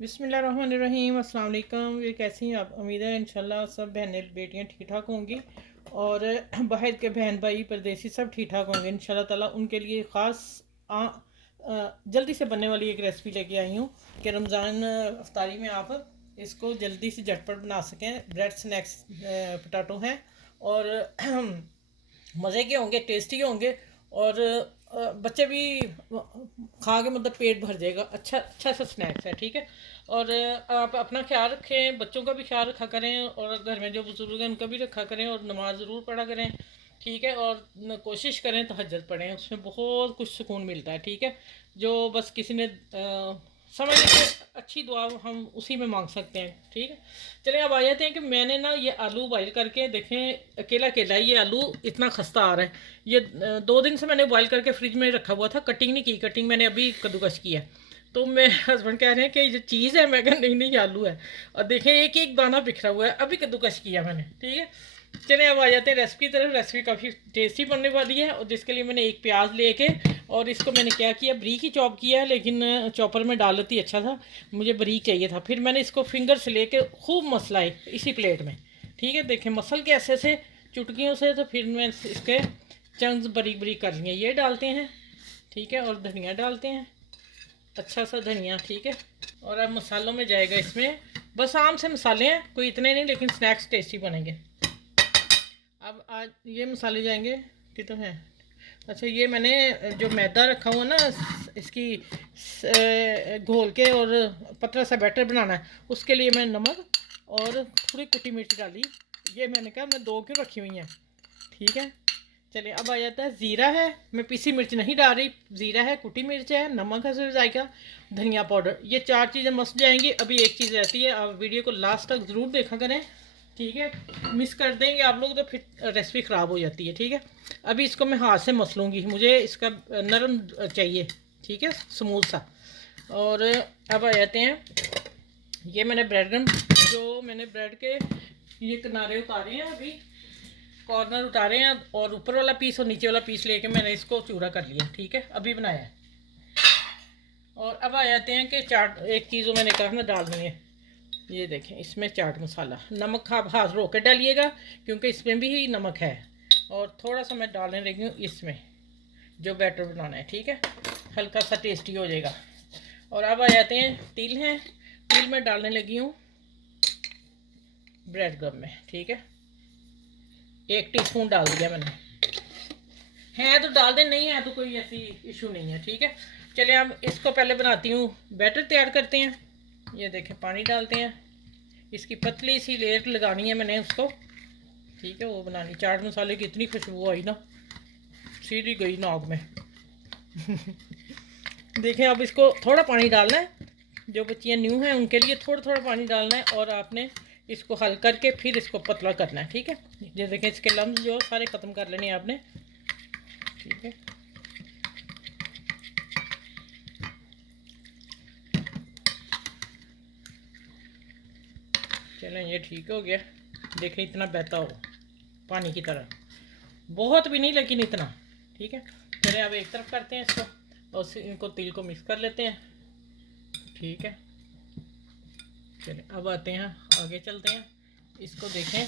बिस्मिल्लाहिर्रहमानिर्रहीम। अस्सलाम वालेकुम। ये कैसी हैं आप? उम्मीद है इंशाल्लाह सब बहनें बेटियां ठीक ठाक होंगी और बाहर के बहन भाई परदेसी सब ठीक ठाक होंगे इंशाल्लाह ताला। उनके लिए ख़ास जल्दी से बनने वाली एक रेसिपी लेके आई हूँ कि रमज़ान अफ्तारी में आप इसको जल्दी से झटपट बना सकें। ब्रेड स्नैक्स पोटैटो हैं और मज़े के होंगे, टेस्टी होंगे और बच्चे भी खा के मतलब पेट भर जाएगा। अच्छा अच्छा सा स्नैक्स है, ठीक है। और आप अपना ख्याल रखें, बच्चों का भी ख्याल रखा करें और घर में जो बुजुर्ग हैं उनका भी रखा करें और नमाज ज़रूर पढ़ा करें, ठीक है। और कोशिश करें तहज्जुद पढ़ें, उसमें बहुत कुछ सुकून मिलता है, ठीक है। जो बस किसी ने समझ लीजिए अच्छी दुआ हम उसी में मांग सकते हैं, ठीक है। चलिए अब आ जाते हैं कि मैंने ना ये आलू बॉयल करके देखें, अकेला अकेला ये आलू इतना खस्ता आ रहा है। ये 2 दिन से मैंने बॉयल करके फ्रिज में रखा हुआ था, कटिंग नहीं की, कटिंग मैंने अभी कद्दूकस किया। तो मैं हस्बैंड कह रहे हैं कि ये चीज़ है, मैं कहा नहीं नहीं ये आलू है। और देखें एक एक दाना बिखरा हुआ है, अभी कद्दूकस किया मैंने, ठीक है। चले अब आ जाते हैं रेसिपी की तरफ। रेसिपी काफ़ी टेस्टी बनने वाली है और जिसके लिए मैंने एक प्याज लेके और इसको मैंने क्या किया, बरीक ही चॉप किया है, लेकिन चॉपर में डाल लेती अच्छा था, मुझे बरीक चाहिए था। फिर मैंने इसको फिंगर से लेके खूब मसला है इसी प्लेट में, ठीक है। देखें मसल के ऐसे से चुटकियों से, तो फिर मैं इसके चंक्स बरीक बरीक कर लिए, ये डालते हैं, ठीक है। और धनिया डालते हैं, अच्छा सा धनिया, ठीक है। और अब मसालों में जाएगा इसमें बस आम से मसाले हैं, कोई इतने नहीं, लेकिन स्नैक्स टेस्टी बनेंगे। अब आज ये मसाले जाएंगे कितने हैं। अच्छा ये मैंने जो मैदा रखा हुआ ना इसकी घोल के और पतला सा बैटर बनाना है, उसके लिए मैं नमक और थोड़ी कुटी मिर्च डाली। ये मैंने कहा मैं 2 क्यों रखी हुई हैं, ठीक है। चलिए अब आ जाता है ज़ीरा है, मैं पीसी मिर्च नहीं डाल रही, ज़ीरा है, कुटी मिर्च है, नमक है सिर्फ जायका, धनिया पाउडर, ये 4 चीज़ें मस्त जाएंगी। अभी एक चीज़ रहती है, आप वीडियो को लास्ट तक ज़रूर देखा करें, ठीक है। मिस कर देंगे आप लोग तो फिर रेसिपी ख़राब हो जाती है, ठीक है। अभी इसको मैं हाथ से मस लूँगी, मुझे इसका नरम चाहिए, ठीक है, स्मूथ सा। और अब आ जाते हैं, ये मैंने ब्रेड क्रम, जो मैंने ब्रेड के ये किनारे उतारे हैं, अभी कॉर्नर उतारे हैं और ऊपर वाला पीस और नीचे वाला पीस लेके मैंने इसको चूरा कर लिया, ठीक है, अभी बनाया है। और अब आ जाते हैं कि चाट एक चीज़ मैंने कहा ना डालनी है, ये देखें इसमें चाट मसाला, नमक आप हाथ रोक के डालिएगा क्योंकि इसमें भी ही नमक है। और थोड़ा सा मैं डालने लगी हूँ इसमें जो बैटर बनाना है, ठीक है, हल्का सा टेस्टी हो जाएगा। और अब आ जाते हैं तिल हैं, तिल में डालने लगी हूँ ब्रेड क्रम में, ठीक है, 1 टीस्पून डाल दिया मैंने, है तो डाल दें, नहीं है तो कोई ऐसी इशू नहीं है, ठीक है। चलिए अब इसको पहले बनाती हूँ, बैटर तैयार करते हैं। ये देखें पानी डालते हैं, इसकी पतली सी लेयर लगानी है मैंने उसको, ठीक है, वो बनानी। चाट मसाले की इतनी खुशबू आई ना, सीधी गई नाक में देखें अब इसको थोड़ा पानी डालना है, जो बच्चियाँ न्यू हैं उनके लिए थोड़ा थोड़ा पानी डालना है और आपने इसको हल करके फिर इसको पतला करना है, ठीक है। ये देखें इसके लम्स जो सारे ख़त्म कर लेने हैं आपने, ठीक है। चलें ये ठीक हो गया, देखें इतना बहता हो पानी की तरह, बहुत भी नहीं लेकिन इतना, ठीक है। चलें अब एक तरफ करते हैं इसको और इनको तिल को मिक्स कर लेते हैं, ठीक है। चलिए अब आते हैं आगे चलते हैं, इसको देखें,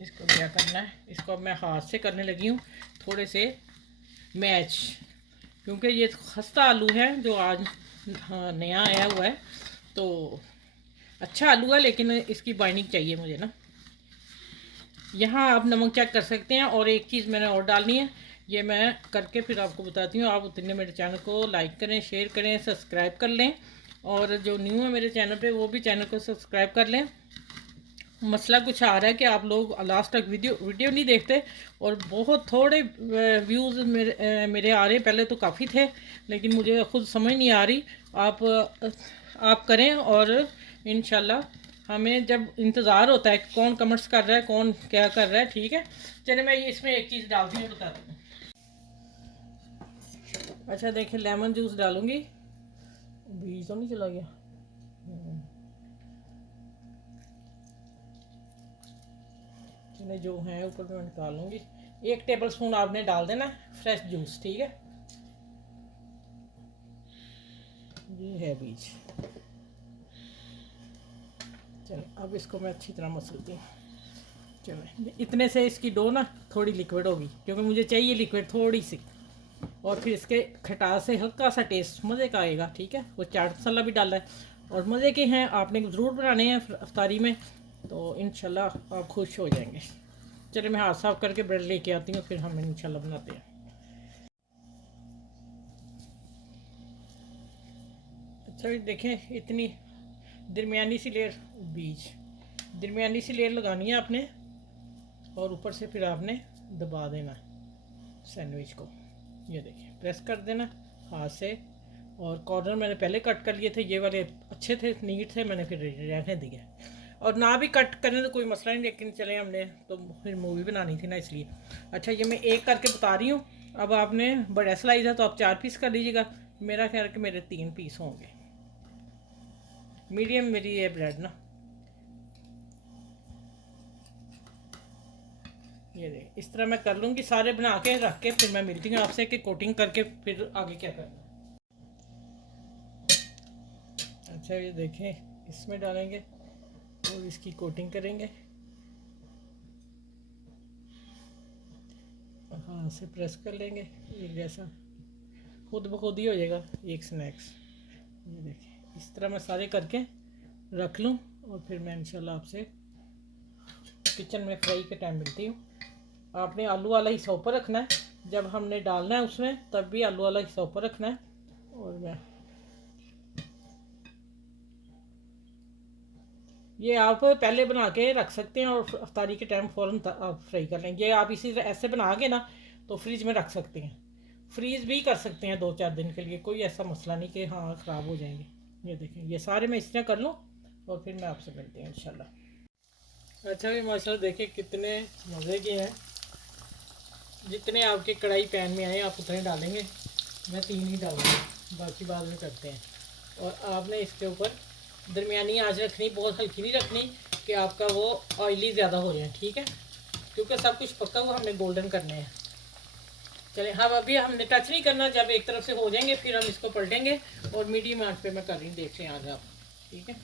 इसको क्या करना है, इसको अब मैं हाथ से करने लगी हूँ थोड़े से मैच, क्योंकि ये खस्ता आलू है जो आज नया आया हुआ है, तो अच्छा आलू है लेकिन इसकी बाइंडिंग चाहिए मुझे ना। यहाँ आप नमक चेक कर सकते हैं और एक चीज़ मैंने और डालनी है, ये मैं करके फिर आपको बताती हूँ। आप उतने मेरे चैनल को लाइक करें, शेयर करें, सब्सक्राइब कर लें और जो न्यू है मेरे चैनल पे वो भी चैनल को सब्सक्राइब कर लें। मसला कुछ आ रहा है कि आप लोग लास्ट तक वीडियो नहीं देखते और बहुत थोड़े व्यूज़ मेरे आ रहे हैं, पहले तो काफ़ी थे लेकिन मुझे ख़ुद समझ नहीं आ रही। आप करें और इंशाल्लाह हमें जब इंतज़ार होता है कौन कमेंट्स कर रहा है, कौन क्या कर रहा है, ठीक है। चलिए मैं इसमें एक चीज़ डालती हूँ, बता दूँ। अच्छा देखिए लेमन जूस डालूँगी, बीज तो नहीं चला गया, चलिए जो है ऊपर मैं निकाल लूँगी। 1 टेबल स्पून आपने डाल देना फ्रेश जूस, ठीक है, ये है बीज। चलें अब इसको मैं अच्छी तरह मसलती हूँ। चलें इतने से इसकी डो ना थोड़ी लिक्विड होगी, क्योंकि मुझे चाहिए लिक्विड थोड़ी सी, और फिर इसके खटास से हल्का सा टेस्ट मज़े का आएगा। ठीक है, वो चाट मसाला भी डाला है और मज़े के हैं, आपने ज़रूर बनाने हैं अफ्तारी में, तो इंशाल्लाह आप खुश हो जाएंगे। चलिए मैं हाथ साफ करके ब्रेड लेके आती हूँ, फिर हम इंशाल्लाह बनाते हैं। अच्छा देखें, इतनी दरमियानी सी लेयर दरमियानी सी लेयर लगानी है आपने, और ऊपर से फिर आपने दबा देना सैंडविच को। ये देखिए प्रेस कर देना हाथ से, और कॉर्नर मैंने पहले कट कर लिए थे, ये वाले अच्छे थे नीट थे, मैंने फिर रहने दिए। और ना भी कट करने तो कोई मसला नहीं, लेकिन चले हमने तो फिर मूवी बनानी थी ना इसलिए। अच्छा ये मैं एक करके बता रही हूँ, अब आपने बड़ा स्लाइस है तो आप 4 पीस कर लीजिएगा, मेरा ख्याल कि मेरे 3 पीस होंगे। मीडियम मेरी ये ब्रेड ना, ये देख इस तरह मैं कर लूँगी सारे बना के रख के, फिर मैं मिलती हूँ आपसे कि कोटिंग करके फिर आगे क्या करना है। अच्छा ये देखें इसमें डालेंगे और इसकी कोटिंग करेंगे, हाँ से प्रेस कर लेंगे, एक जैसा खुद ब खुद ही हो जाएगा एक स्नैक्स। ये देखिए इस तरह मैं सारे करके रख लूँ, और फिर मैं इंशाल्लाह आपसे किचन में फ्राई के टाइम मिलती हूँ। आपने आलू वाला हिस्सा ऊपर रखना है, जब हमने डालना है उसमें तब भी आलू वाला हिस्सा ऊपर रखना है। और मैं ये आप पहले बना के रख सकते हैं और अफ्तारी के टाइम फ़ौरन आप फ्राई कर लेंगे। आप इसी तरह ऐसे बना के ना तो फ्रिज में रख सकते हैं, फ्रीज़ भी कर सकते हैं 2-4 दिन के लिए, कोई ऐसा मसला नहीं कि हाँ ख़राब हो जाएंगे। ये देखें ये सारे मैं इस तरह कर लूँ और फिर मैं आपसे मिलती हूँ इंशाल्लाह। अच्छा भी माशाल्लाह देखिए कितने मज़े के हैं, जितने आपके कढ़ाई पैन में आए आप उतने डालेंगे, मैं 3 ही डालूँगी, बाकी बाद में करते हैं। और आपने इसके ऊपर दरमियानी आंच रखनी, बहुत हल्की नहीं रखनी कि आपका वो ऑयली ज़्यादा हो जाए। ठीक है, क्योंकि सब कुछ पका हुआ हमने गोल्डन करने हैं। चले हाँ अभी हमने टच नहीं करना, जब एक तरफ से हो जाएंगे फिर हम इसको पलटेंगे, और मीडियम आंच पे मैं कर रही हूँ, देख लें आज आप। ठीक है,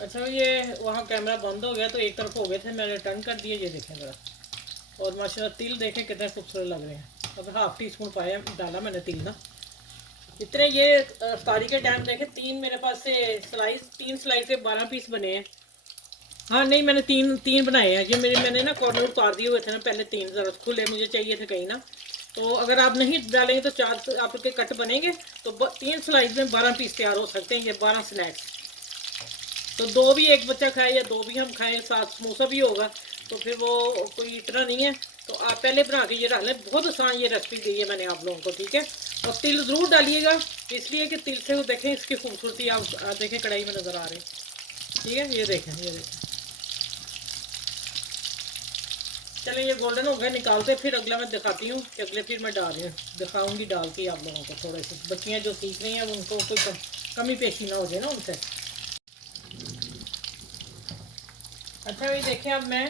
अच्छा ये वहाँ कैमरा बंद हो गया तो एक तरफ हो गए थे, मैंने टर्न कर दिया, ये देखें ज़रा। और माशाल्लाह तिल देखें कितने खूबसूरत लग रहे हैं। अब 1/2 टीस्पून पाया डाला मैंने तिल ना, इतने। ये अफ्तारी के टाइम देखें 3 मेरे पास से स्लाइस, 3 स्लाइस के 12 पीस बने हैं। हाँ नहीं मैंने तीन बनाए हैं, ये मैंने ना कॉर्नर उतार दिए हुए थे ना पहले, 3 ज़रा खुले मुझे चाहिए थे कहीं ना, तो अगर आप नहीं डालेंगे तो 4 आपके कट बनेंगे, तो 3 स्लाइस में 12 पीस तैयार हो सकते हैं, ये 12 स्नैक्स। तो 2 भी एक बच्चा खाए या 2 भी हम खाएं, साथ समोसा भी होगा, तो फिर वो कोई इतना नहीं है। तो आप पहले बना के ये डाल लें, बहुत आसान ये रेसिपी दी है मैंने आप लोगों को। ठीक है, और तिल ज़रूर डालिएगा, इसलिए कि तिल से वो देखें इसकी खूबसूरती आप देखें कढ़ाई में नज़र आ रही। ठीक है, ये देखें ये देखें। चलें ये गोल्डन हो गए, निकालते फिर अगला मैं दिखाती हूँ कि अगले फिर मैं डाल रही हूँ, दिखाऊँगी डाल के आप लोगों को। थोड़े से बच्चियाँ जो सीख रही हैं उनको कोई कमी पेशी ना हो जाए ना उनसे। अच्छा ये देखें, अब मैं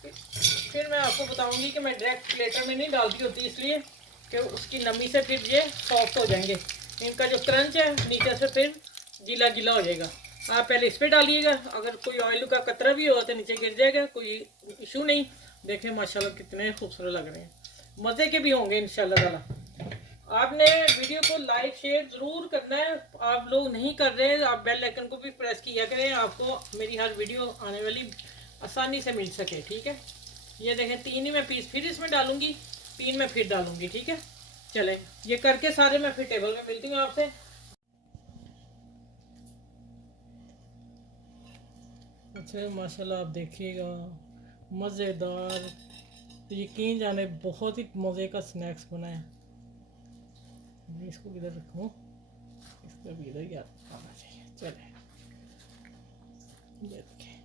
फिर मैं आपको बताऊंगी कि मैं डायरेक्ट प्लेटर में नहीं डालती होती, इसलिए कि उसकी नमी से फिर ये सॉफ्ट हो जाएंगे, इनका जो क्रंच है नीचे से फिर गीला गीला हो जाएगा। आप पहले इस पर डालिएगा, अगर कोई ऑयल का कतरा भी हो तो नीचे गिर जाएगा, कोई इशू नहीं। देखें माशाल्लाह कितने खूबसूरत लग रहे हैं, मज़े के भी होंगे इंशाल्लाह ताला। आपने वीडियो को लाइक शेयर ज़रूर करना है, आप लोग नहीं कर रहे हैं, आप बेल आइकन को भी प्रेस किया करें, आपको मेरी हर वीडियो आने वाली आसानी से मिल सके। ठीक है, ये देखें 3 ही मैं पीस फिर इसमें डालूंगी, 3 मैं फिर डालूंगी। ठीक है, चले ये करके सारे मैं फिर टेबल में मिलती हूँ आपसे। अच्छा माशाल्लाह आप देखिएगा मज़ेदार, तो यकीन जाने बहुत ही मज़े का स्नैक्स बना है। मैं इसको किधर रखूँ, इसका भी इधर ही आना चाहिए। चले ये देखें,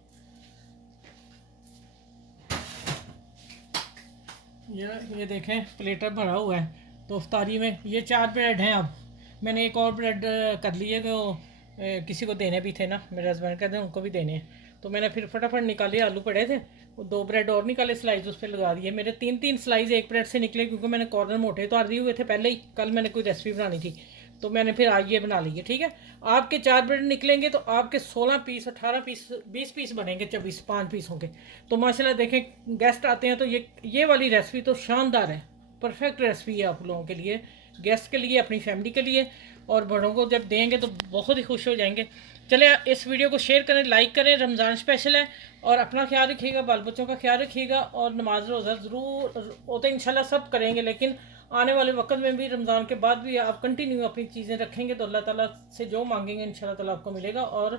ये देखें प्लेटर भरा हुआ है। तो अफ्तारी में ये 4 ब्रेड हैं, अब मैंने एक और ब्रेड कर लिए कि वो किसी को देने भी थे ना, मेरे हस्बैंड कहते हैं उनको भी देने हैं, तो मैंने फिर फटाफट निकाले, आलू पड़े थे वो 2 ब्रेड और निकाले, स्लाइस उस पर लगा दिए। मेरे 3 स्लाइस एक ब्रेड से निकले, क्योंकि मैंने कॉर्नर मोटे उतार दिए हुए थे पहले ही, कल मैंने कोई रेसिपी बनानी थी, तो मैंने फिर आज ये बना ली है। ठीक है, आपके 4 ब्रेड निकलेंगे तो आपके 16 पीस, 18 पीस, 20 पीस बनेंगे, 24 5 पीस होंगे। तो माशाल्लाह देखें गेस्ट आते हैं तो ये वाली रेसिपी तो शानदार है, परफेक्ट रेसिपी है आप लोगों के लिए, गेस्ट के लिए, अपनी फैमिली के लिए, और बड़ों को जब देंगे तो बहुत ही खुश हो जाएंगे। चले इस वीडियो को शेयर करें, लाइक करें। रमज़ान स्पेशल है, और अपना ख्याल रखिएगा, बाल बच्चों का ख्याल रखिएगा, और नमाज रोज़ा ज़रूर वो तो इंशाल्लाह सब करेंगे, लेकिन आने वाले वक्त में भी, रमज़ान के बाद भी आप कंटिन्यू अपनी चीज़ें रखेंगे तो अल्लाह ताला से जो मांगेंगे इंशाल्लाह ताला आपको मिलेगा। और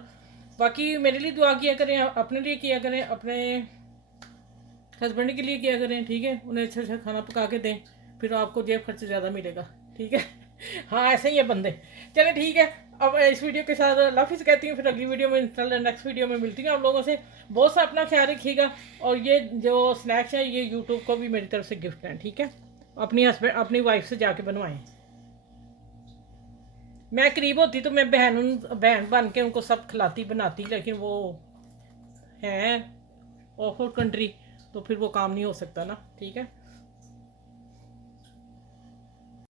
बाकी मेरे लिए दुआ किया करें, अपने लिए किया करें, अपने हस्बैंड के लिए किया करें। ठीक है, उन्हें अच्छा अच्छा खाना पका के दें, फिर आपको जेब खर्च ज़्यादा मिलेगा। ठीक है हाँ ऐसे ही है बंदे। चले ठीक है, अब इस वीडियो के साथ अल्लाह हाफिज़ कहती हूँ, फिर अगली वीडियो में इंशाल्लाह नेक्स्ट वीडियो में मिलती हूँ आप लोगों से। बहुत सा अपना ख्याल रखिएगा, और ये जो स्नैक्स हैं ये यूट्यूब को भी मेरी तरफ से गिफ्ट हैं। ठीक है, अपनी हस्बैंड अपनी वाइफ से जाके बनवाएं। मैं करीब होती तो मैं बहन बन के उनको सब खिलाती बनाती, लेकिन वो है ऑफ कंट्री, तो फिर वो काम नहीं हो सकता ना। ठीक है।